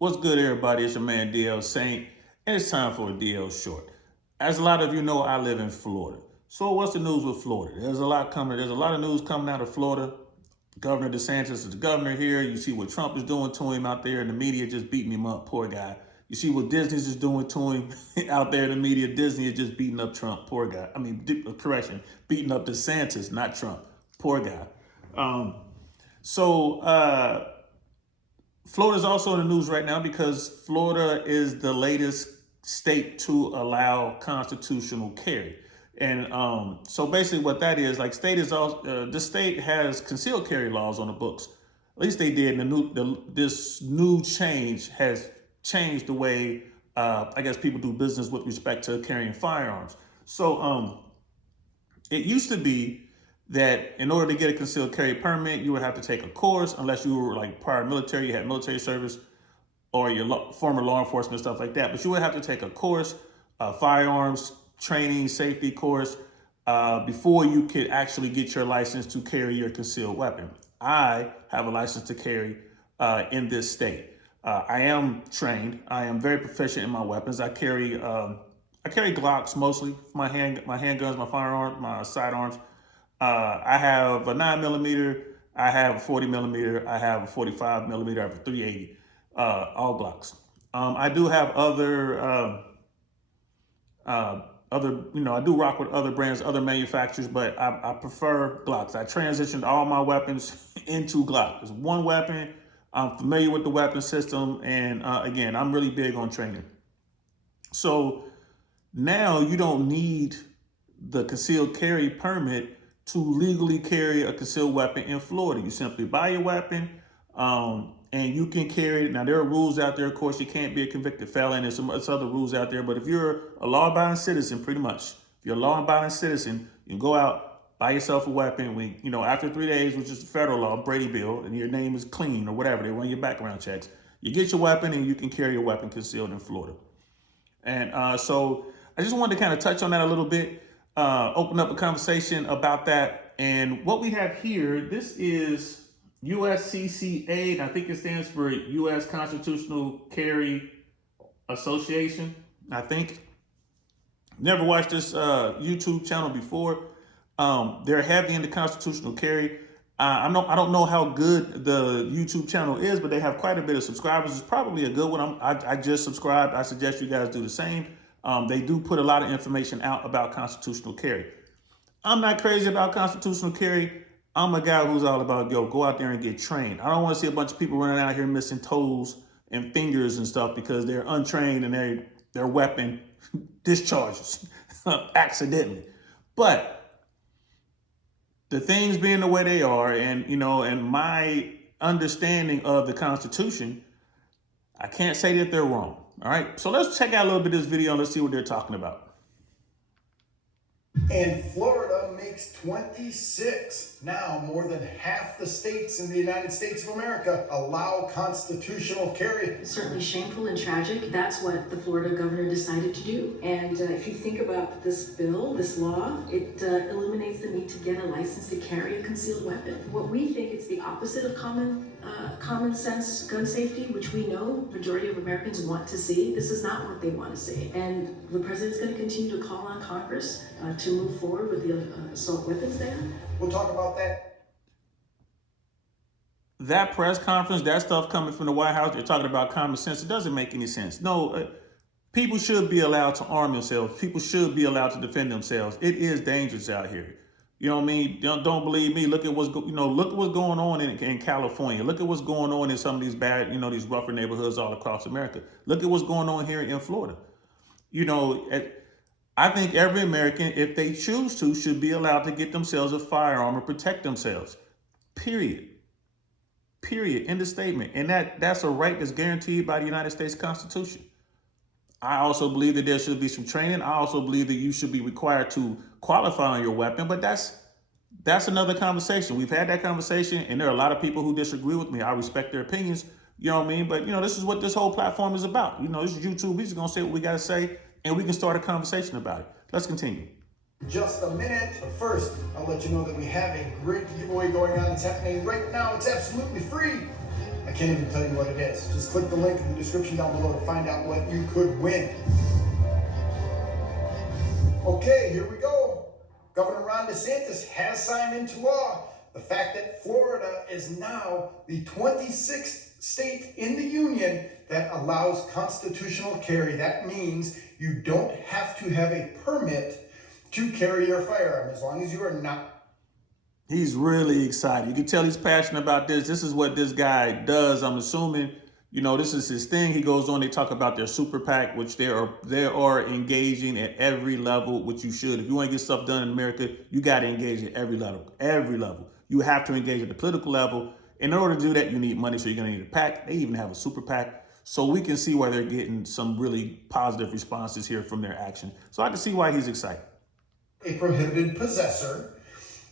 What's good, everybody? It's your man DL Saint, and it's time for a DL Short. As a lot of you know, I live in Florida. So, what's the news with Florida? There's a lot coming. There's a lot of news coming out of Florida. Governor DeSantis is the governor here. You see what Trump is doing to him out there in the media, just beating him up. Poor guy. You see what Disney's is doing to him out there in the media. Disney is just beating up Trump. Poor guy. I mean, correction, beating up DeSantis, not Trump. Poor guy. Um, so. Florida is also in the news right now because Florida is the latest state to allow constitutional carry. And so basically what that is, like state is also, the state has concealed carry laws on the books. At least they did. And this new change has changed the way, I guess, people do business with respect to carrying firearms. So it used to be that in order to get a concealed carry permit, you would have to take a course, unless you were like prior military, you had military service, or your former law enforcement, stuff like that. But you would have to take a course, a firearms training, safety course, before you could actually get your license to carry your concealed weapon. I have a license to carry in this state. I am trained. I am very proficient in my weapons. I carry Glocks mostly, my handguns, my firearms, my sidearms. I have a 9mm, I have a 40mm, I have a 45mm, I have a 380, all Glocks. I do have I do rock with other brands, other manufacturers, but I prefer Glocks. I transitioned all my weapons into Glock. It's one weapon. I'm familiar with the weapon system, and again, I'm really big on training. So now you don't need the concealed carry permit to legally carry a concealed weapon in Florida. You simply buy your weapon, and you can carry it. Now, there are rules out there. Of course, you can't be a convicted felon. There's some other rules out there. But if you're a law-abiding citizen, pretty much, if you're a law-abiding citizen, you can go out, buy yourself a weapon. After 3 days, which is the federal law, Brady Bill, and your name is clean or whatever, they run your background checks. You get your weapon, and you can carry your weapon concealed in Florida. And so I just wanted to kind of touch on that a little bit, open up a conversation about that. And what we have here, this is USCCA, and I think it stands for U.S. Constitutional Carry Association, I think. Never watched this YouTube channel before. They're heavy into constitutional carry. I don't know how good the YouTube channel is, but they have quite a bit of subscribers. It's probably a good one. I just subscribed. I suggest you guys do the same. They do put a lot of information out about constitutional carry. I'm not crazy about constitutional carry. I'm a guy who's all about, go out there and get trained. I don't want to see a bunch of people running out here missing toes and fingers and stuff because they're untrained and their weapon discharges accidentally. But the things being the way they are, and my understanding of the Constitution, I can't say that they're wrong. All right, so let's check out a little bit of this video and let's see what they're talking about. And Florida makes 26. Now, more than half the states in the United States of America allow constitutional carry. It's certainly shameful and tragic. That's what the Florida governor decided to do. And if you think about this bill, this law, it eliminates the need to get a license to carry a concealed weapon. What we think is the opposite of common sense gun safety, which we know majority of Americans want to see. This is not what they want to see. And the president's going to continue to call on Congress to move forward with the assault weapons ban. We'll talk about that. That press conference, that stuff coming from the White House, they're talking about common sense. It doesn't make any sense. No, people should be allowed to arm themselves. People should be allowed to defend themselves. It is dangerous out here. You know what I mean? Don't believe me. Look at what's going on in California. Look at what's going on in some of these bad, these rougher neighborhoods all across America. Look at what's going on here in Florida. I think every American, if they choose to, should be allowed to get themselves a firearm or protect themselves. Period. End of statement. And that's a right that's guaranteed by the United States Constitution. I also believe that there should be some training. I also believe that you should be required to qualify on your weapon, but that's another conversation. We've had that conversation, and there are a lot of people who disagree with me. I respect their opinions, you know what I mean? But, this is what this whole platform is about. This is YouTube. We're just going to say what we got to say, and we can start a conversation about it. Let's continue. Just a minute. But first, I'll let you know that we have a great giveaway going on. It's happening right now. It's absolutely free. I can't even tell you what it is. Just click the link in the description down below to find out what you could win. Okay, here we go. Governor Ron DeSantis has signed into law the fact that Florida is now the 26th state in the union that allows constitutional carry. That means you don't have to have a permit to carry your firearm as long as you are not. He's really excited. You can tell he's passionate about this. This is what this guy does. I'm assuming, this is his thing. He goes on, they talk about their super PAC, which they are engaging at every level, which you should. If you want to get stuff done in America, you got to engage at every level. Every level. You have to engage at the political level. In order to do that, you need money, so you're going to need a PAC. They even have a super PAC. So we can see why they're getting some really positive responses here from their action. So I can see why he's excited. A prohibited possessor,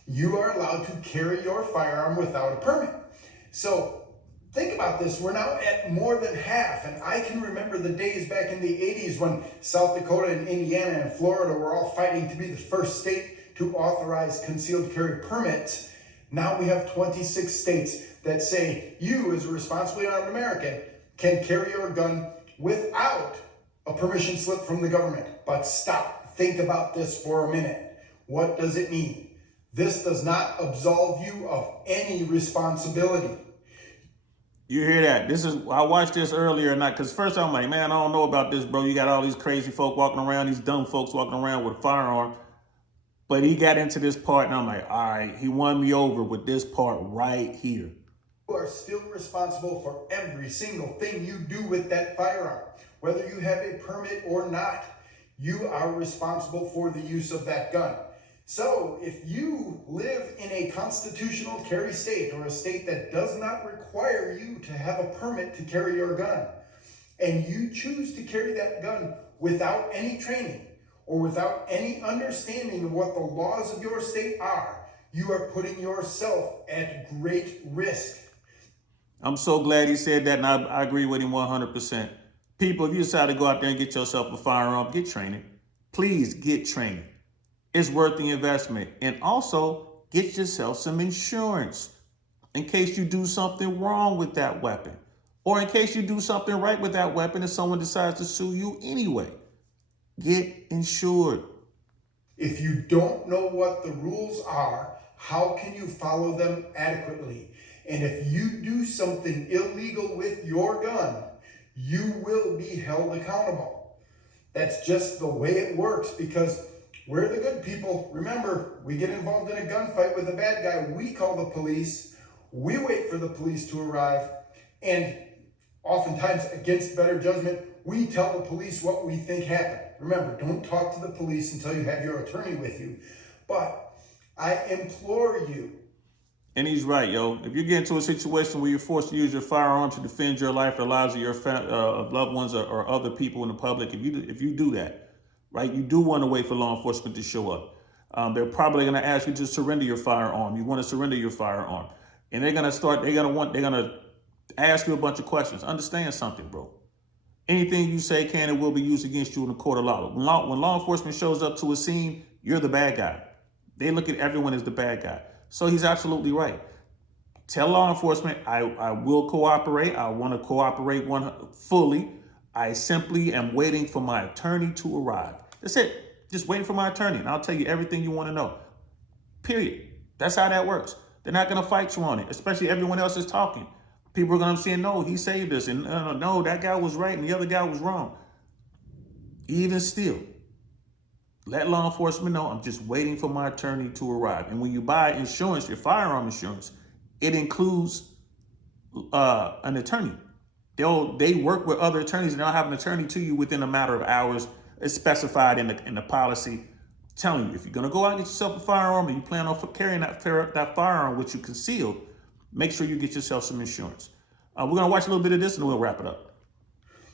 you are allowed to carry your firearm without a permit. So think about this. We're now at more than half. And I can remember the days back in the 80s when South Dakota and Indiana and Florida were all fighting to be the first state to authorize concealed carry permits. Now we have 26 states that say you, as a responsibly armed American, can carry your gun without a permission slip from the government. But stop. Think about this for a minute. What does it mean? This does not absolve you of any responsibility. You hear that? I watched this earlier, because first I'm like, man, I don't know about this, bro. You got all these crazy folk walking around, these dumb folks walking around with a firearm. But he got into this part, and I'm like, all right, he won me over with this part right here. You are still responsible for every single thing you do with that firearm. Whether you have a permit or not, you are responsible for the use of that gun. So if you live in a constitutional carry state, or a state that does not require you to have a permit to carry your gun, and you choose to carry that gun without any training or without any understanding of what the laws of your state are, you are putting yourself at great risk. I'm so glad he said that, and I agree with him 100%. People, if you decide to go out there and get yourself a firearm, get training. Please get training. It's worth the investment. And also, get yourself some insurance in case you do something wrong with that weapon, or in case you do something right with that weapon and someone decides to sue you anyway. Get insured. If you don't know what the rules are, how can you follow them adequately? And if you do something illegal with your gun, you will be held accountable. That's just the way it works, because we're the good people. Remember, we get involved in a gunfight with a bad guy, we call the police, we wait for the police to arrive, and oftentimes, against better judgment, we tell the police what we think happened. Remember, don't talk to the police until you have your attorney with you. But I implore you. And he's right, yo. If you get into a situation where you're forced to use your firearm to defend your life or lives of your loved ones or other people in the public, if you do that, right, you do want to wait for law enforcement to show up. They're probably going to ask you to surrender your firearm. You want to surrender your firearm, and they're going to ask you a bunch of questions. Understand something, bro. Anything you say can and will be used against you in a court of law. When law enforcement shows up to a scene, you're the bad guy. They look at everyone as the bad guy. So he's absolutely right. Tell law enforcement, I will cooperate. I want to cooperate fully. I simply am waiting for my attorney to arrive. That's it. Just waiting for my attorney, and I'll tell you everything you want to know. Period. That's how that works. They're not going to fight you on it, especially everyone else is talking. People are going to say, no, he saved us, and no, that guy was right, and the other guy was wrong. Even still, let law enforcement know I'm just waiting for my attorney to arrive. And when you buy insurance, your firearm insurance, it includes an attorney. They work with other attorneys, and they'll have an attorney to you within a matter of hours. It's specified in the policy, telling you if you're going to go out and get yourself a firearm and you plan on carrying that firearm which you concealed, make sure you get yourself some insurance. We're going to watch a little bit of this and we'll wrap it up.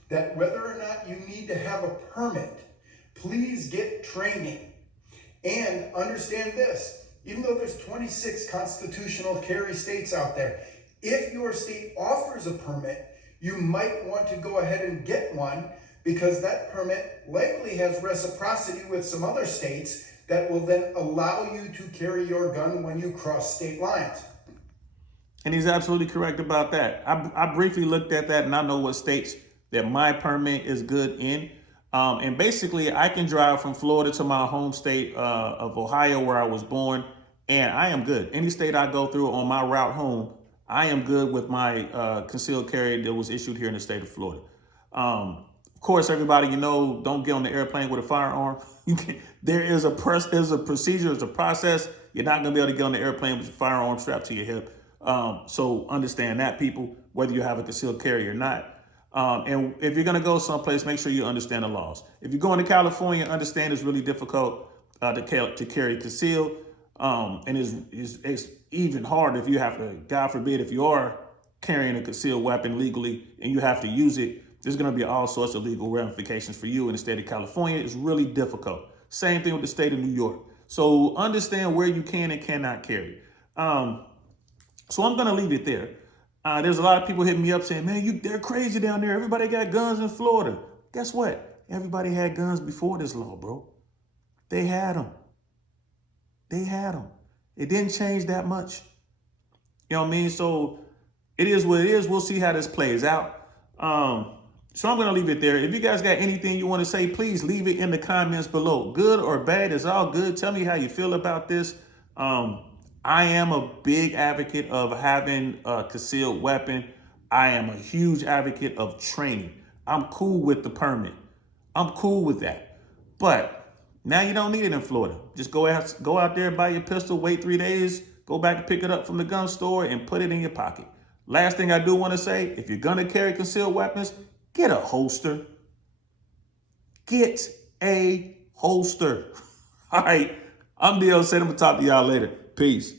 That whether or not you need to have a permit, please get training. And understand this, even though there's 26 constitutional carry states out there, if your state offers a permit, you might want to go ahead and get one, because that permit likely has reciprocity with some other states that will then allow you to carry your gun when you cross state lines. And he's absolutely correct about that. I briefly looked at that, and I know what states that my permit is good in. And basically, I can drive from Florida to my home state of Ohio, where I was born, and I am good. Any state I go through on my route home, I am good with my concealed carry that was issued here in the state of Florida. Of course, everybody, don't get on the airplane with a firearm. There's a procedure, there's a process. You're not going to be able to get on the airplane with your firearm strapped to your hip. So understand that, people, whether you have a concealed carry or not. And if you're going to go someplace, make sure you understand the laws. If you're going to California, understand it's really difficult to carry concealed. And it's even harder if you have to, God forbid, if you are carrying a concealed weapon legally and you have to use it, there's going to be all sorts of legal ramifications for you in the state of California. It's really difficult. Same thing with the state of New York. So understand where you can and cannot carry. So I'm going to leave it there. There's a lot of people hitting me up saying, man, they're crazy down there. Everybody got guns in Florida. Guess what? Everybody had guns before this law, bro. They had them. It didn't change that much. You know what I mean? So it is what it is. We'll see how this plays out. So I'm going to leave it there. If you guys got anything you want to say, please leave it in the comments below. Good or bad, it's all good. Tell me how you feel about this. I am a big advocate of having a concealed weapon. I am a huge advocate of training. I'm cool with the permit. I'm cool with that. But now you don't need it in Florida. Just go out there, buy your pistol, wait 3 days, go back and pick it up from the gun store and put it in your pocket. Last thing I do want to say, if you're going to carry concealed weapons, get a holster. Get a holster. All right, I'm DLC. I'm going to talk to y'all later. Peace.